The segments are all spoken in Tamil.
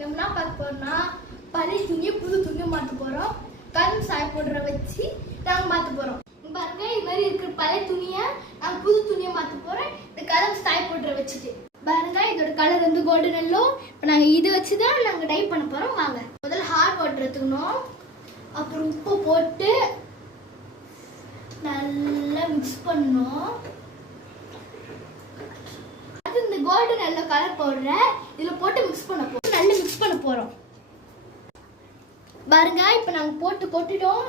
நம்ம என்ன பார்க்க போறோம்னா பழைய துணியை புது துணியை மாற்ற போறோம். கரும் சாய போடுற வச்சு நாங்க மாற்ற போறோம். பாருங்க, இது மாதிரி இருக்கிற பழைய துணியை நாங்க புது துணியை மாற்ற போறோம். இந்த கரும் சாய போடுற வச்சுட்டு பாருங்க, இதோட கலர் வந்து கோல்டன் எல்லோ. இப்போ நாங்க இது வச்சுதான் நாங்க டை பண்ண போறோம். வாங்க, முதல்ல ஹார்ட் வாட்டர் எடுத்துக்கணும். அப்புறம் உப்பு போட்டு நல்லா மிக்ஸ் பண்ணணும். இந்த கோல்டன் எல்லோ கலர் பவுடரை இதுல போட்டு மிக்ஸ் பண்ண போறோம். நல்லா மிக்ஸ் பண்ண போறோம். பாருங்க, இப்போ நாங்க போட்டுட்டோம்.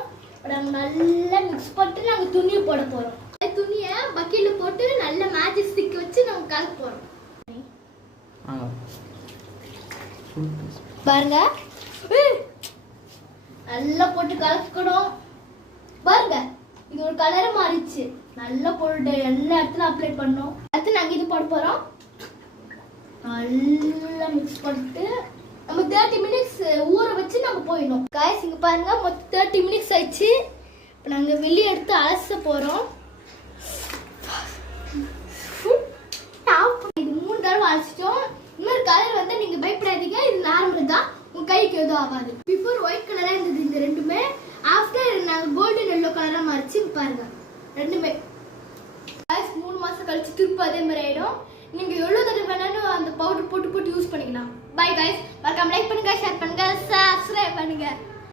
நாங்க நல்லா மிக்ஸ் பண்ணிட்டு நாங்க துணியை போட போறோம். துணியை பக்கெட்ல போட்டு நல்ல மேஜிக் ஸ்டிக் வச்சு நாங்க கலக்க போறோம். பாருங்க, நல்லா போட்டு கலக்கணும். பாருங்க, இது ஒரு கலர் மாறிடுச்சு. நல்லா போட்டு எல்லா இடத்துல அப்ளை பண்ணோம். அடுத்து நாங்க இது போட போறோம். நல்லா மிக்ஸ் பண்ணிட்டு நம்ம 30 மினிட்ஸ் ஊற வச்சு நம்ம போயிடணும். காய்ஸ், இங்க பாருங்க, மொத்தம் 30 மினிட்ஸ் ஆயிடுச்சு. இப்போ நாங்க வெளியே எடுத்து அலச போறோம். இது 3 தடவை அலசிட்டோம். இன்னொரு கலர் வந்து நீங்க பயப்படாதீங்க, இது நார்மல் தான், உங்க கைக்கு எதுவும் ஆகாது. பிஃபோர் ஒயிட் கலரா இருந்தது இந்த ரெண்டுமே, ஆஃப்டர் நாங்க கோல்டன் எல்லோ கலரா மாறிச்சு. பாருங்க, ரெண்டுமே 3 மாசம் கழிச்சு திருப்பி அதே மாதிரி ஆயிடும். நீங்க எவ்வளவு தடவை வேணாலும் அந்த பவுடர் போட்டு யூஸ் பண்ணிக்கலாம். பை கைஸ், மறக்காம லைக் பண்ணுங்க, ஷேர் பண்ணுங்க, சப்ஸ்கிரைப் பண்ணுங்க.